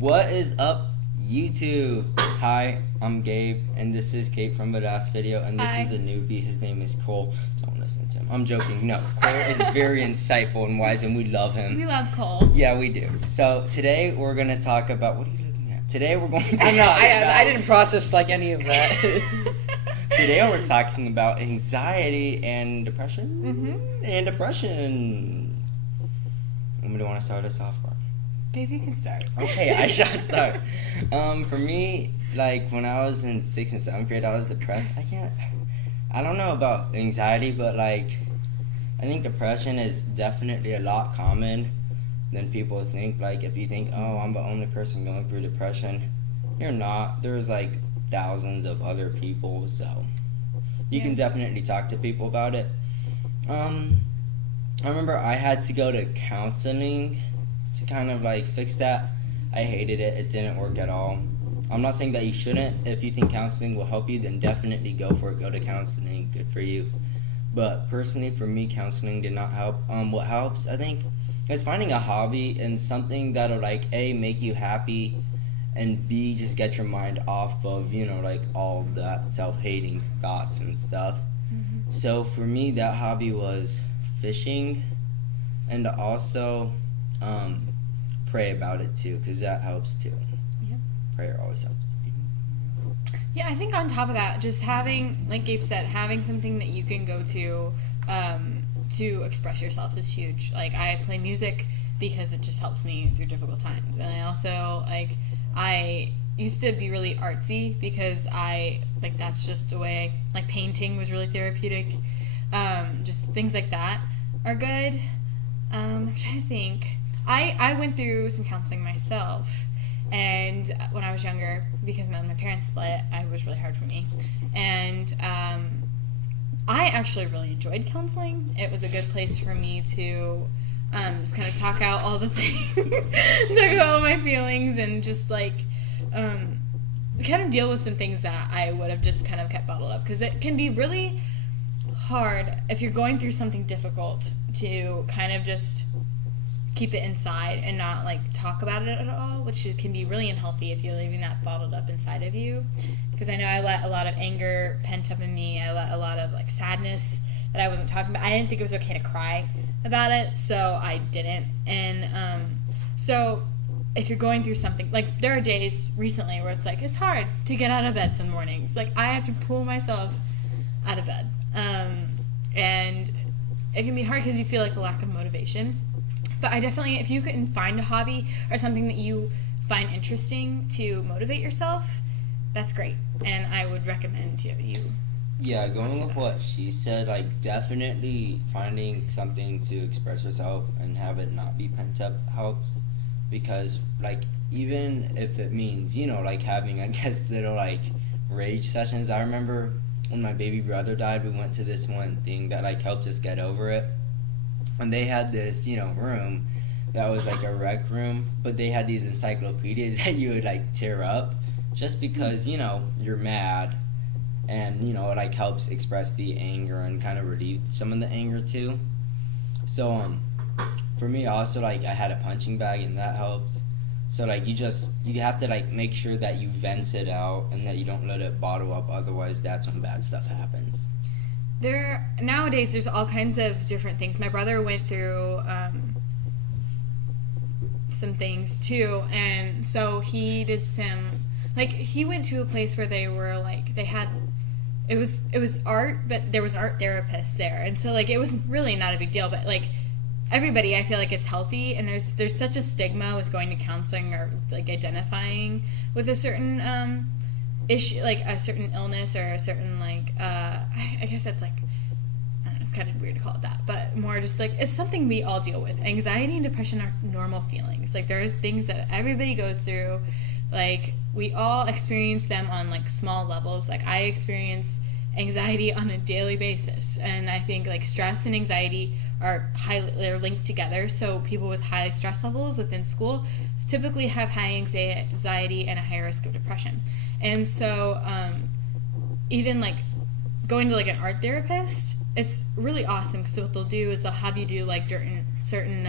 What is up, YouTube? Hi, I'm Gabe, and this is Gabe from the last video, and this is a newbie. His name is Cole. Don't listen to him. I'm joking. No, Cole is very insightful and wise, and we love him. We love Cole. Yeah, we do. So today we're going to talk about, what are you looking at? Today we're going to talk I didn't process like any of that. Today we're talking about anxiety and depression. Mm-hmm. And depression. Anybody want to start us off? Maybe you can start. Okay, I shall start. For me, like when I was in 6th and 7th grade, I was depressed. I don't know about anxiety, but like I think depression is definitely a lot common than people think. Like if you think, oh, I'm the only person going through depression, you're not. There's like thousands of other people, so you can definitely talk to people about it. I remember I had to go to counseling to kind of like fix that. I hated it. It didn't work at all. I'm not saying that you shouldn't. If you think counseling will help you, then definitely go for it. Go to counseling. Good for you. But personally, for me, counseling did not help. What helps, I think, is finding a hobby and something that'll like A, make you happy, and B, just get your mind off of, like all that self-hating thoughts and stuff. Mm-hmm. So for me, that hobby was fishing, and also pray about it too, because that helps too. Yep. Prayer always helps. Yeah, I think on top of that, just having, like Gabe said, having something that you can go to express yourself is huge. Like, I play music because it just helps me through difficult times. And I also, I used to be really artsy because that's just a way, like painting was really therapeutic. Just things like that are good. I'm trying to think. I went through some counseling myself, and when I was younger, because my parents split, it was really hard for me. And I actually really enjoyed counseling. It was a good place for me to just kind of talk out all the things, talk about all my feelings, and just kind of deal with some things that I would have just kind of kept bottled up, because it can be really hard if you're going through something difficult to kind of just keep it inside and not talk about it at all, which can be really unhealthy if you're leaving that bottled up inside of you. Because I know I let a lot of anger pent up in me. I let a lot of sadness that I wasn't talking about. I didn't think it was okay to cry about it, so I didn't. And so if you're going through something, there are days recently where it's hard to get out of bed some mornings. I have to pull myself out of bed. And it can be hard because you feel a lack of motivation. But I definitely, if you can find a hobby or something that you find interesting to motivate yourself, that's great. And I would recommend you. Yeah, going with what she said, definitely finding something to express yourself and have it not be pent up helps. Because, even if it means, having, I guess, little, rage sessions. I remember when my baby brother died, we went to this one thing that helped us get over it. And they had this, room that was a rec room, but they had these encyclopedias that you would tear up just because, you're mad, and, it helps express the anger and kind of relieve some of the anger too. So, for me also, I had a punching bag, and that helped. So, you have to, make sure that you vent it out and that you don't let it bottle up, otherwise that's when bad stuff happens. Nowadays, there's all kinds of different things. My brother went through some things too, and so he did some, he went to a place where they were they had, it was art, but there was an art therapist there, and so it was really not a big deal, but everybody, I feel it's healthy, and there's such a stigma with going to counseling or identifying with a certain issue, a certain illness or a certain I guess that's I don't know, it's kind of weird to call it that, but more just it's something we all deal with. Anxiety and depression are normal feelings. There are things that everybody goes through. We all experience them on small levels. I experience anxiety on a daily basis, and I think stress and anxiety they're linked together. So people with high stress levels within school typically have high anxiety and a higher risk of depression. And so even going to an art therapist, it's really awesome, because what they'll do is they'll have you do certain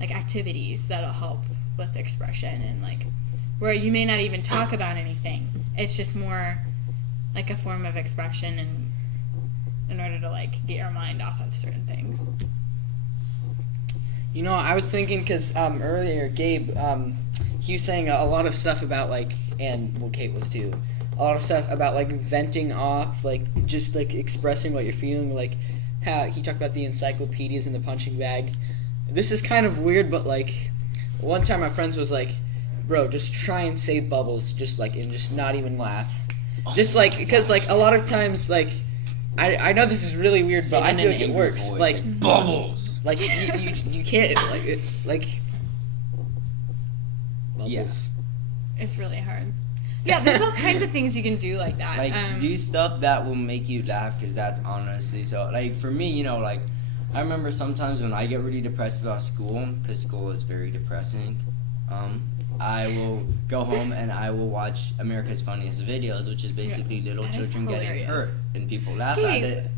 activities that'll help with expression, and like where you may not even talk about anything. It's just more like a form of expression, and in order to like get your mind off of certain things. You know, I was thinking because earlier Gabe, he was saying a lot of stuff about like, and well, Kate was too, a lot of stuff about like venting off, like just like expressing what you're feeling, like how he talked about the encyclopedias in the punching bag. This is kind of weird, but like one time my friends was like, bro, just try and say bubbles, just like, and just not even laugh. Just like, because like a lot of times, like, I know this is really weird, but I feel like it works. Voice, like bubbles. Like you can't like bubbles. Yeah. It's really hard. Yeah, there's all kinds of things you can do like that. Like, do stuff that will make you laugh, because that's honestly so. Like, for me, you know, like, I remember sometimes when I get really depressed about school, because school is very depressing, I will go home and I will watch America's Funniest Videos, which is basically little that is children getting hilarious. hurt, and people laugh Gabe. at it.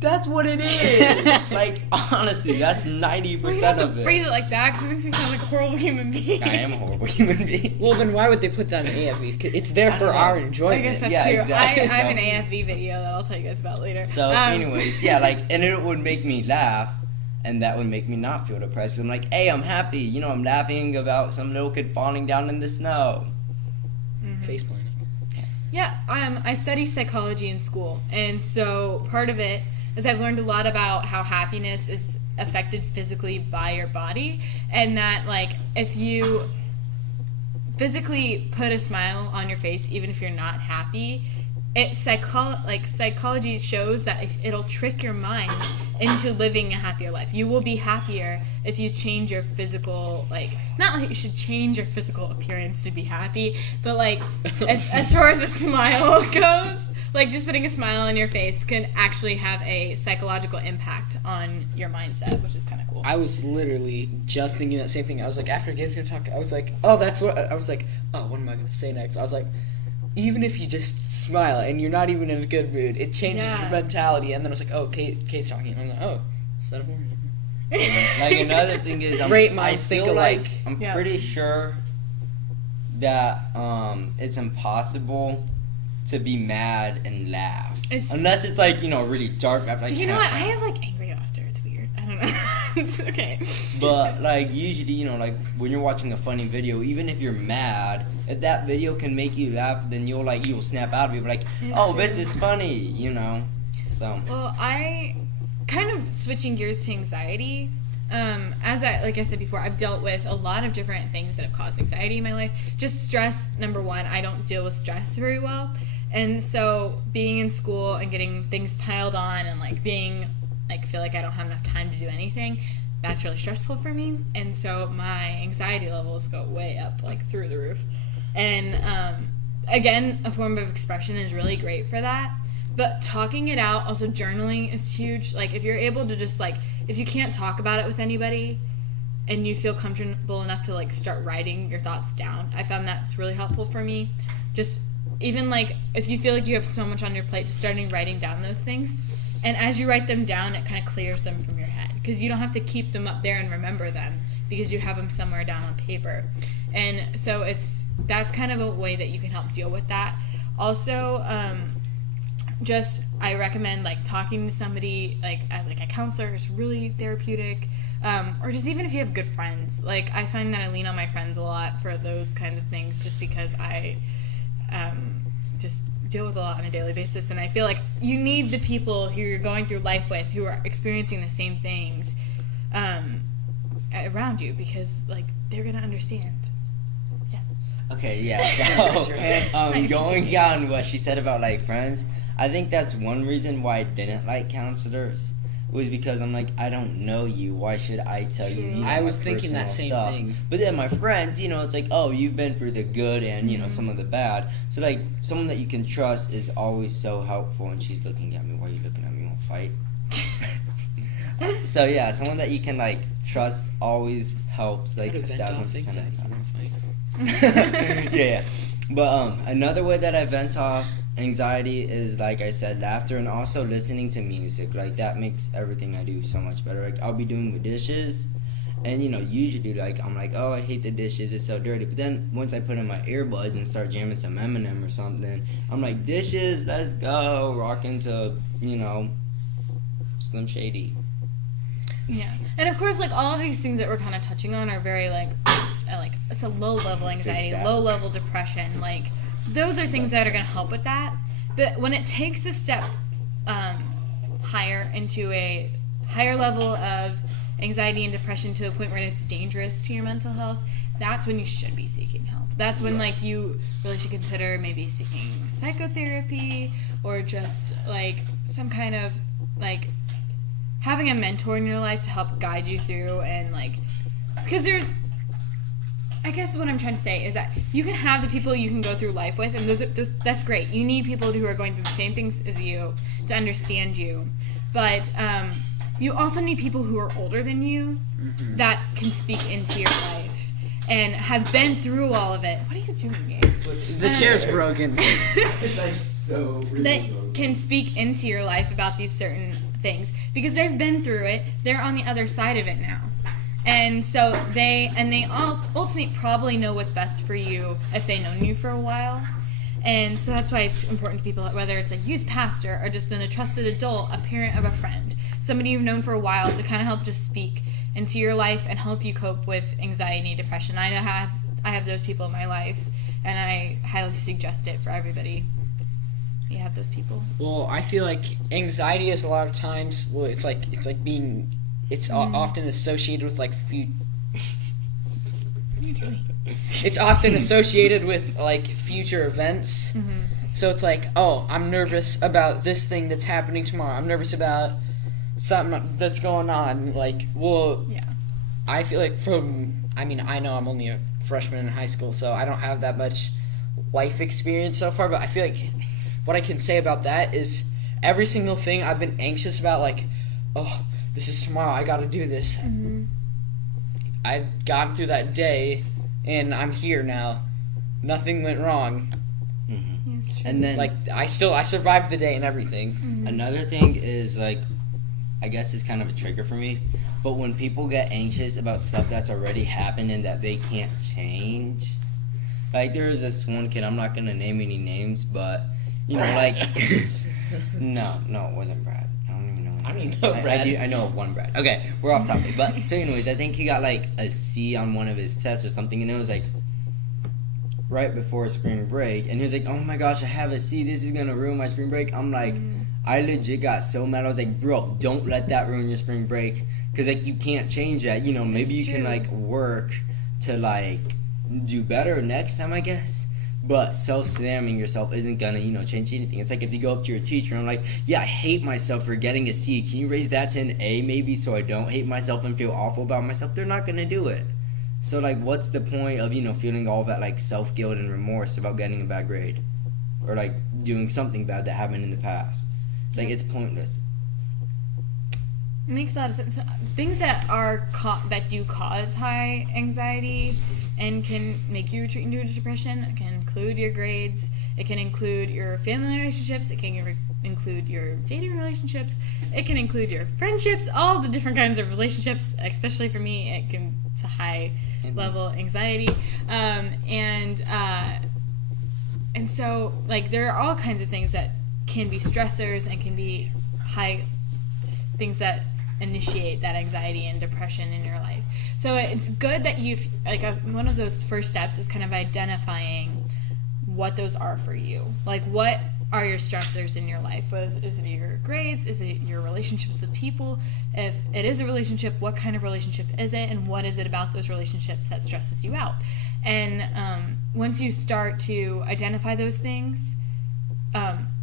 That's what it is. Like, honestly, that's 90% Well, you have of to it. phrase it like that because it makes me sound like a horrible human being. I am a horrible human being. Well, then why would they put that in AFV? 'Cause it's there I for don't know. our I enjoyment. guess that's Yeah, true. exactly. I have an So- AFV video that I'll tell you guys about later. So, anyways, yeah, like, and it would make me laugh, and that would make me not feel depressed. I'm like, hey, I'm happy. You know, I'm laughing about some little kid falling down in the snow. Face planning. Yeah, I study psychology in school, and so part of it is I've learned a lot about how happiness is affected physically by your body, and that like if you physically put a smile on your face, even if you're not happy, psychology shows that it'll trick your mind into living a happier life. You will be happier if you change your physical, like, not like you should change your physical appearance to be happy, but like as far as a smile goes, like just putting a smile on your face can actually have a psychological impact on your mindset, which is kind of cool. I was literally just thinking that same thing. I was like, after Gabe's gonna talk, I was like, oh, that's what I was like. Oh, what am I gonna say next? I was like, even if you just smile and you're not even in a good mood, it changes your mentality. And then I was like, oh, Kate's talking. And I'm like, oh, is that a woman? Like, another thing is, Great I minds feel think like alike. I'm Yeah. pretty sure that it's impossible to be mad and laugh, unless it's like, you know, really dark. Like, You know what? I have like angry laughter. It's weird. I don't know. It's okay. But like usually, you know, like when you're watching a funny video, even if you're mad, if that video can make you laugh, then you'll snap out of it. Like, It's oh, true. this is funny, you know. So Well, I kind of switching gears to anxiety. Like I said before, I've dealt with a lot of different things that have caused anxiety in my life. Just stress, number one. I don't deal with stress very well. And so being in school and getting things piled on and like being like feel like I don't have enough time to do anything, that's really stressful for me. And so my anxiety levels go way up, like through the roof. And again, a form of expression is really great for that. But talking it out, also journaling is huge. Like if you're able to just like, if you can't talk about it with anybody and you feel comfortable enough to like start writing your thoughts down, I found that's really helpful for me. Just even like if you feel like you have so much on your plate, just starting writing down those things. And as you write them down, it kind of clears them from your head because you don't have to keep them up there and remember them because you have them somewhere down on paper. And so that's kind of a way that you can help deal with that. Also, I recommend like talking to somebody like as like a counselor is really therapeutic, or just even if you have good friends. Like I find that I lean on my friends a lot for those kinds of things, just because I just deal with a lot on a daily basis, and I feel like you need the people who you're going through life with who are experiencing the same things around you, because like they're gonna understand. okay, yeah. Raise your hand. So going on what she said about like friends, I think that's one reason why I didn't like counselors. Was because I'm like, I don't know you. Why should I tell you? You know, I my was thinking that personal same stuff. thing. But then my friends, you know, it's like, oh, you've been through the good and you know some of the bad. So like, someone that you can trust is always so helpful. And she's looking at me. Why are you looking at me? Want to fight? So yeah, someone that you can like trust always helps. Like 1,000% of the time. yeah. But another way that I vent off anxiety is, like I said, laughter, and also listening to music. Like that makes everything I do so much better. Like I'll be doing the dishes And usually like I'm like, oh, I hate the dishes, it's so dirty. But then once I put in my earbuds and start jamming some Eminem or something, I'm like, dishes, let's go, rocking to Slim Shady. Yeah, and of course, like all of these things that we're kind of touching on are very like it's a low level anxiety, low level depression. Like those are things that are going to help with that. But when it takes a step higher into a higher level of anxiety and depression to the point where it's dangerous to your mental health, that's when you should be seeking help. That's when like you really should consider maybe seeking psychotherapy or just like some kind of like having a mentor in your life to help guide you through, and like because I guess what I'm trying to say is that you can have the people you can go through life with, and that's great. You need people who are going through the same things as you to understand you, but you also need people who are older than you that can speak into your life and have been through all of it. What are you doing, Gabe? The chair's broken. It's like so really that can speak into your life about these certain things because they've been through it. They're on the other side of it now. And so they all ultimately probably know what's best for you if they've known you for a while. And so that's why it's important to people, whether it's a youth pastor or just a trusted adult, a parent of a friend, somebody you've known for a while to kind of help just speak into your life and help you cope with anxiety, depression. I know I have those people in my life, and I highly suggest it for everybody. You have those people. Well, I feel like anxiety is a lot of times, it's often associated with like What are you doing? It's often associated with like future events. Mm-hmm. So it's like, oh, I'm nervous about this thing that's happening tomorrow. I'm nervous about something that's going on. Like, well, yeah. I feel like I know I'm only a freshman in high school, so I don't have that much life experience so far, but I feel like what I can say about that is every single thing I've been anxious about, like, oh, this is tomorrow, I gotta do this. Mm-hmm. I've gotten through that day, and I'm here now. Nothing went wrong. Mm-hmm. That's true. And then Like, I survived the day and everything. Mm-hmm. another thing is like, I guess it's kind of a trigger for me, but when people get anxious about stuff that's already happened and that they can't change, like there was this one kid, I'm not gonna name any names, but like no, it wasn't Brad. I don't even know. I mean, no, Brad. I know of one Brad. Okay, we're off topic. But so anyways, I think he got like a C on one of his tests or something, and it was like right before spring break, and he was like, "Oh my gosh, I have a C. This is gonna ruin my spring break." I'm like, I legit got so mad. I was like, "Bro, don't let that ruin your spring break, because like you can't change that. Maybe you can like work to like do better next time, I guess." But self-slamming yourself isn't gonna, change anything. It's like if you go up to your teacher and I'm like, yeah, I hate myself for getting a C. Can you raise that to an A maybe so I don't hate myself and feel awful about myself? They're not gonna do it. So like, what's the point of, feeling all that like self-guilt and remorse about getting a bad grade? Or like doing something bad that happened in the past? It's like, it's pointless. It makes a lot of sense. Things that that do cause high anxiety and can make you retreat into depression. It can include your grades. It can include your family relationships. It can include your dating relationships. It can include your friendships. All the different kinds of relationships. Especially for me, it's a high level anxiety, and so like there are all kinds of things that can be stressors and can be high things that initiate that anxiety and depression in your life. So it's good that you've one of those first steps is kind of identifying what those are for you. Like, what are your stressors in your life? Is it your grades? Is it your relationships with people? If it is a relationship, what kind of relationship is it, and what is it about those relationships that stresses you out? And once you start to identify those things,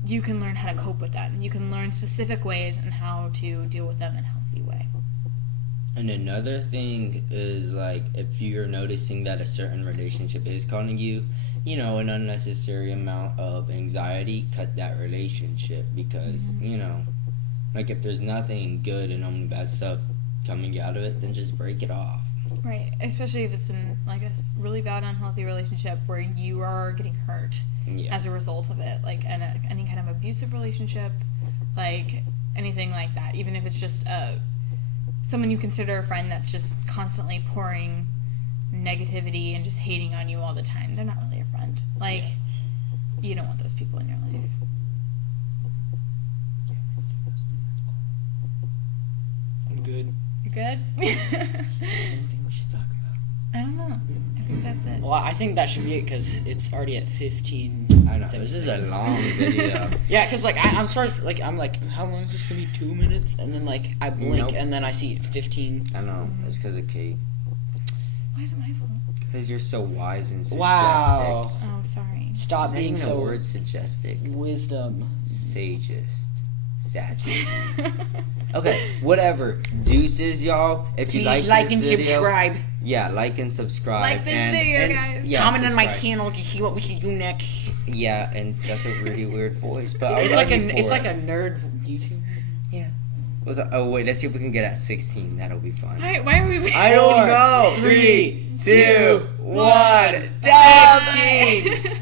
you can learn how to cope with them. You can learn specific ways on how to deal with them in a healthy way. And another thing is, like, if you're noticing that a certain relationship is causing you, an unnecessary amount of anxiety, cut that relationship, because, like, if there's nothing good and only bad stuff coming out of it, then just break it off. Right, especially if it's in, like, a really bad, unhealthy relationship where you are getting hurt as a result of it, like any kind of abusive relationship, like anything like that, even if it's just a someone you consider a friend that's just constantly pouring negativity and just hating on you all the time, they're not really a friend. Like, you don't want those people in your life. I'm good. You good? Anything we should talk about? I don't know. I think that's it. Well, I think that should be it because it's already at 15. I know this is a long video. Yeah, because like I'm sort of like I'm like, how long is this gonna be? 2 minutes, and then like I blink Nope. and then I see 15. I know it's because of Kate. Why is it my fault? Because you're so wise and suggestive. Wow! Oh, sorry. Stop Is that being even so a word? Suggestic. wisdom. Sagest. Sassy. Okay, whatever. Deuces, y'all. If you Please like like this and video, subscribe. yeah, like and subscribe. Like this video, guys. Yeah, Comment on my subscribe. channel to see what we should do next. Yeah, and that's a really weird voice, but I It's love like you it's for like it. a nerd YouTube. What's that? Oh wait, let's see if we can get at 16. That'll be fun. Why are we? I don't know. 3, 3, 2, 1. 16.